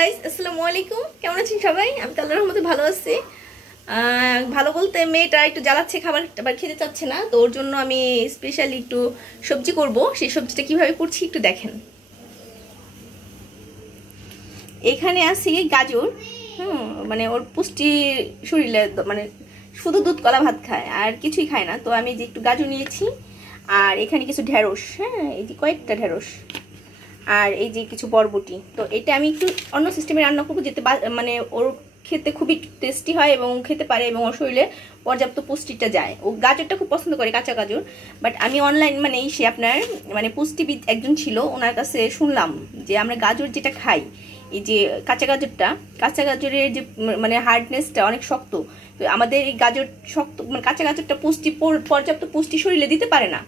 Guys আসসালামু আলাইকুম, কেমন আছেন সবাই? আমি তো আল্লাহর রহমতে ভালো আছি। ভালো বলতে মেয়েটা একটু জ্বালাচ্ছে, খাবার খেতে চাচ্ছে না, তো ওর জন্য আমি স্পেশালি একটু সবজি করব। সেই সবজিটা কিভাবে করছি একটু দেখেন। এখানে আছে গাজর, মানে ওর পুষ্টি শরীরে, মানে শুধু দুধ কলা ভাত খায় আর কিছুই খায় না, তো আমি যে একটু গাজর নিয়েছি। আর এখানে কিছু ঢেঁড়স, এই যে কয়েকটা ঢেঁড়স, আর এই যে কিছু বরবটি। তো এটা আমি একটু অন্য সিস্টেমে রান্না করবো, যেতে মানে ওর খেতে খুবই টেস্টি হয় এবং খেতে পারে এবং ওর শরীরে পর্যাপ্ত পুষ্টিটা যায়। ও গাজরটা খুব পছন্দ করে, কাঁচা গাজর। বাট আমি অনলাইন মানে সে আপনার মানে পুষ্টিবিদ একজন ছিল, ওনার কাছে শুনলাম যে আমরা গাজর যেটা খাই, এই যে কাঁচা গাজরের যে মানে হার্ডনেসটা অনেক শক্ত। তো আমাদের এই গাজর শক্ত, মানে কাঁচা গাজরটা পর্যাপ্ত পুষ্টি শরীরে দিতে পারে না।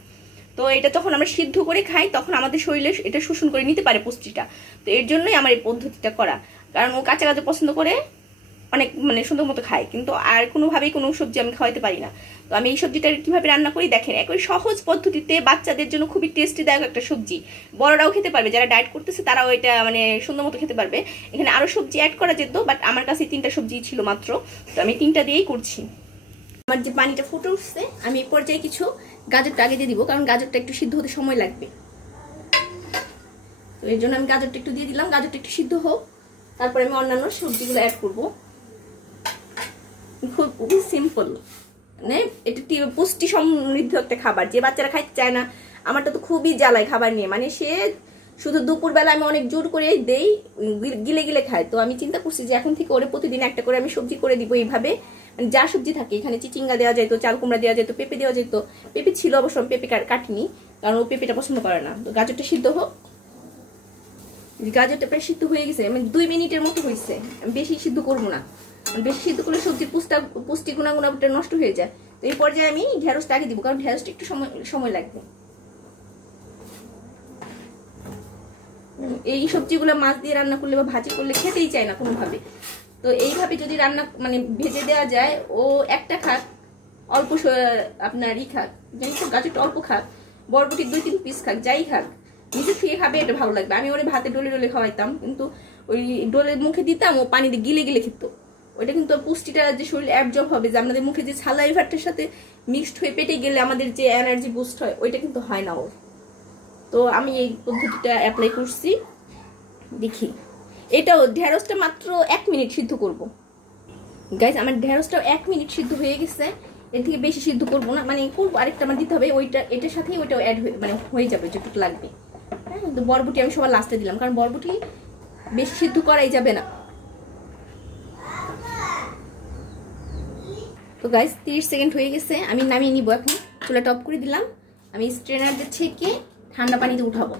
তো এটা যখন আমরা সিদ্ধ করে খাই তখন আমাদের শরীরে এটা শোষণ করে নিতে পারে পুষ্টিটা। তো এর জন্যই আমার এই পদ্ধতিটা করা, কারণ ও কাঁচা গাজর পছন্দ করে, অনেক মানে সুন্দর মতো খায়, কিন্তু আর কোনোভাবেই কোনো সবজি আমি খাওয়াতে পারি না। তো আমি এই সবজিটা কিভাবে রান্না করি দেখেন, একই সহজ পদ্ধতিতে, বাচ্চাদের জন্য খুবই টেস্টিদায়ক একটা সবজি, বড়রাও খেতে পারবে, যারা ডায়েট করতেছে তারাও এটা মানে সুন্দর মতো খেতে পারবে। এখানে আরো সবজি অ্যাড করা যেত, বাট আমার কাছে 3টা সবজি ছিল মাত্র, তো আমি 3টা দিয়েই করছি। আমার যে পানিটা ফুটে উঠছে, আমি এই পর্যায়ে কিছু গাজরটা আগে দিয়ে দিব, কারণ গাজরটা একটু সিদ্ধ হতে সময় লাগবে। তো এর জন্য আমি গাজরটা একটু দিয়ে দিলাম, গাজরটা একটু সিদ্ধ হোক, তারপরে আমি অন্যান্য সবজিগুলো অ্যাড করব। খুবই সিম্পল, মানে এটা পুষ্টি সমৃদ্ধ একটা খাবার, যে বাচ্চারা খাইতে চায় না। আমারটা তো খুবই জ্বালায় খাবার নিয়ে, মানে সে শুধু দুপুরবেলা আমি অনেক জোর করে দেই, গিলে গিলে খায়। তো আমি চিন্তা করছি যে এখন থেকে ওরে প্রতিদিন একটা করে আমি সবজি করে দিব এইভাবে, মানে যা সবজি থাকে। এখানে চিচিঙ্গা দেওয়া যেত, চাল কুমড়া দেওয়া যেত, পেঁপে দেওয়া যেত। পেঁপে ছিল অবশ্য, আমি পেঁপে কাটিনি, কারণ ও পেঁপেটা পছন্দ করে না। তো গাজরটা সিদ্ধ হোক, গাজরটা প্রায় সিদ্ধ হয়ে গেছে, মানে 2 মিনিটের মতো হয়েছে। আমি বেশি সিদ্ধ করবো না, বেশি সিদ্ধ করলে সবজির পুষ্টি গুণাগুণটা নষ্ট হয়ে যায়। তো এই পর্যায়ে আমি ঢেঁড়সটা আগে দিব, কারণ ঢেঁড়সটা একটু সময় লাগবে। এই সবজিগুলো মাছ দিয়ে রান্না করলে বা ভাজি করলে খেতেই চায় না কোনোভাবে। তো এইভাবে যদি রান্না মানে ভেজে দেওয়া যায়, ও একটা খাক, অল্প আপনার খাক, যাই হোক গাজরটা অল্প খাক, বরবটি 2-3 পিস খাক, যাই খাক, নিজে খেয়ে খাবে, এটা ভালো লাগবে। আমি ওরে ভাতে ডলে ডলে খাওয়াইতাম, কিন্তু ওই ডলে মুখে দিতাম, ও পানি দিয়ে গিলে গিলে খেত। ওইটা কিন্তু পুষ্টিটা যে শরীরে অ্যাবজর্ব হবে, যে আমাদের মুখে যে সালাইভারটার সাথে মিক্সড হয়ে পেটে গেলে আমাদের যে এনার্জি বুস্ট হয়, ওইটা কিন্তু হয় না ওর। তো আমি এই পদ্ধতিটা অ্যাপ্লাই করছি, দেখি। এটাও ঢেঁড়সটা মাত্র 1 মিনিট সিদ্ধ করব। গাইস আমার ঢেঁড়সটাও 1 মিনিট সিদ্ধ হয়ে গেছে, এর থেকে বেশি সিদ্ধ করবো না, মানে করবো আরেকটা আমার দিতে হবে, ওইটা এটার সাথেই ওইটাও অ্যাড মানে হয়ে যাবে যেটুকু লাগবে। হ্যাঁ, তো বরবটি আমি সবার লাস্টে দিলাম, কারণ বরবটি বেশি সিদ্ধ করাই যাবে না। তো গাইস 30 সেকেন্ড হয়ে গেছে, আমি নামিয়ে নিব এখন। চুলাটা অফ করে দিলাম, আমি স্ট্রেনার দিয়ে ছেঁকে ঠান্ডা পানিতে উঠাবো,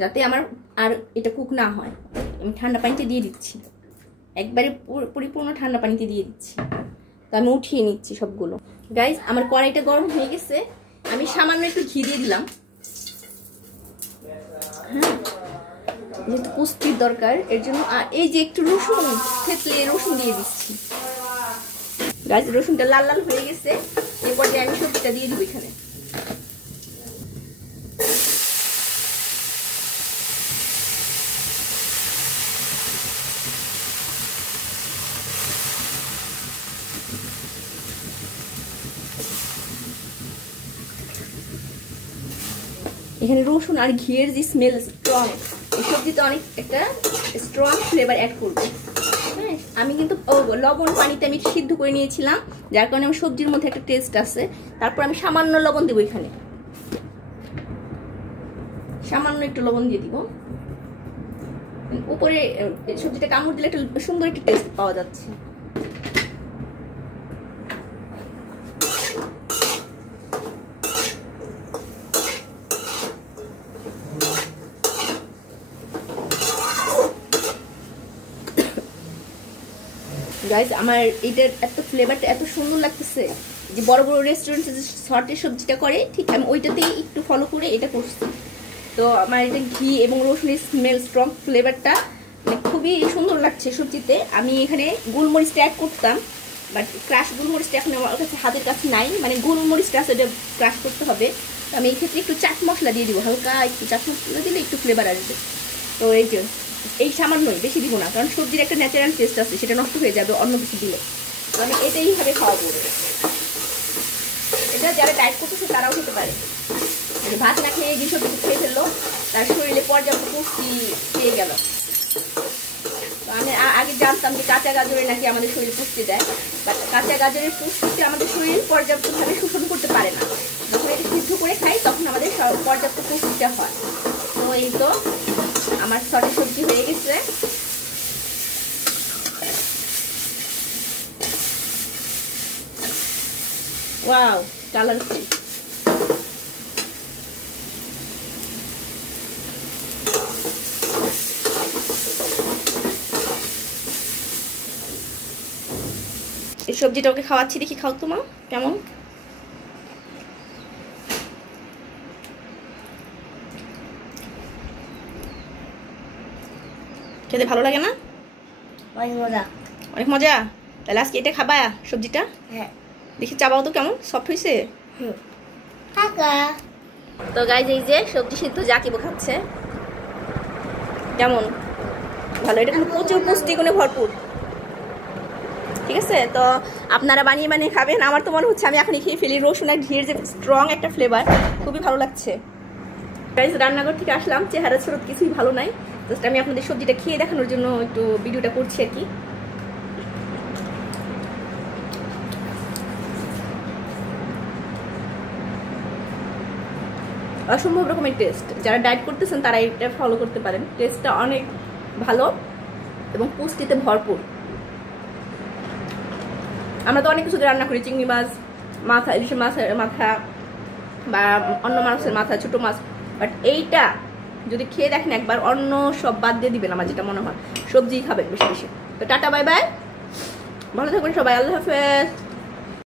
যাতে আমার আর এটা কুক না হয়। আমি ঠান্ডা পানিতে দিয়ে দিচ্ছি, একবারে পরিপূর্ণ ঠান্ডা পানিতে দিয়ে দিচ্ছি। তো আমি উঠিয়ে নিচ্ছি সবগুলো। গাইস আমার কড়াইটা গরম হয়ে গেছে, আমি সামান্য একটু ঘি দিয়ে দিলাম। হ্যাঁ, যেহেতু পুষ্টির দরকার এর জন্য। আর এই যে একটু রসুন থেতলে রসুন দিয়ে দিচ্ছি। গাইস রসুনটা লাল লাল হয়ে গেছে, এরপর যে আমি সবজিটা দিয়ে দিব এখানে। এখানে রসুন আর ঘিয়ের যে স্মেল স্ট্রং, এই সবজিতে অনেক একটা স্ট্রং ফ্লেভার অ্যাড করবে। হ্যাঁ, আমি কিন্তু লবণ পানিতে আমি সিদ্ধ করে নিয়েছিলাম, যার কারণে আমার সবজির মধ্যে একটা টেস্ট আছে। তারপর আমি সামান্য লবণ দেবো, এখানে সামান্য একটু লবণ দিয়ে দিব। উপরে সবজিটা কামড় দিলে একটা সুন্দর একটা টেস্ট পাওয়া যাচ্ছে। গাইস আমার এটার এত ফ্লেভারটা এত সুন্দর লাগতেছে, যে বড় বড় রেস্টুরেন্টে যে শর্টের সবজিটা করে, ঠিক আমি ওইটাতেই একটু ফলো করে এটা করছি। তো আমার এটা ঘি এবং রসুনের স্মেল, স্ট্রং ফ্লেভারটা মানে খুবই সুন্দর লাগছে সবজিতে। আমি এখানে গোলমরিচটা অ্যাড করতাম, বাট ক্রাশ গোলমরিচটা এখন আমার কাছে হাতের কাছে নাই, মানে গোলমরিচটা আছে, এটা ক্রাশ করতে হবে। আমি এই ক্ষেত্রে একটু চাট মশলা দিয়ে দিব, হালকা একটু চাট মশলা দিলে একটু ফ্লেভার আসবে। তো এই যে এই সামান্যই, বেশি দিব না, কারণ সবজির একটা ন্যাচারাল টেস্ট আছে, সেটা নষ্ট হয়ে যাবে অন্য কিছু দিলে। তো আমি এটাইভাবে খাওয়াবো। এটা যারা ডায়েট করতেছে তারাও খেতে পারে, ভাত না খেয়ে যে সবজি খেয়ে ফেললো, তার শরীরে পর্যাপ্ত পুষ্টি পেয়ে গেল। তো আমি আগে জানতাম যে কাঁচা গাজরে নাকি আমাদের শরীরে পুষ্টি দেয়, বাট কাঁচা গাজরের পুষ্টিতে আমাদের শরীর পর্যাপ্তভাবে শোষণ করতে পারে না। যখন এটা সিদ্ধ করে খাই তখন আমাদের পর্যাপ্ত পুষ্টিটা হয়। তো এই তো আমার সঠিক সবজি হয়ে গেছে। Wow, colourful. এই সবজিটা ওকে খাওয়াচ্ছি, দেখি খাও তো মা কেমন। খেতে ভালো লাগে না? অনেক মজা। অনেক মজা। তাহলে আজকে এটা খাবা সবজিটা? হ্যাঁ। দেখি চাবাও তো কেমন সফট হয়েছে। কাকা। তো গাইজ এই যে সবজি সিদ্ধ জাকিব খাচ্ছে, কেমন ভালো। এটা কিন্তু প্রচুর পুষ্টিগুণে ভরপুর। ঠিক আছে, তো আপনারা বানিয়ে বানিয়ে খাবেন। আমার তো মনে হচ্ছে আমি এখনই খেয়ে ফেলি। রসুন আর ঘিয়ের যে স্ট্রং একটা ফ্লেভার, খুবই ভালো লাগছে। গাইজ রান্নাঘর থেকে আসলাম, চেহারা স্রোত কিছুই ভালো নাই, জাস্ট আমি আপনাদের সবজিটা খেয়ে দেখানোর জন্য একটু ভিডিওটা করছি আর কি। অসম্ভব রকমের টেস্ট। যারা ডায়েট করতেছেন তারা এটা ফলো করতে পারেন। টেস্টটা অনেক ভালো এবং পুষ্টিতে ভরপুর। আমরা তো অনেক কিছু রান্না করি, চিংড়ি মাছ মাথা, ইলিশ মাছের মাথা বা অন্য মাছের মাথা, ছোটো মাছ, বাট এইটা যদি খেয়ে দেখেন একবার, অন্য সব বাদ দিয়ে দিবেন আমার যেটা মনে হয়। সবজি খাবেন বেশি বেশি। তো টাটা, বাই বাই, ভালো থাকবেন সবাই, আল্লাহ হাফেজ।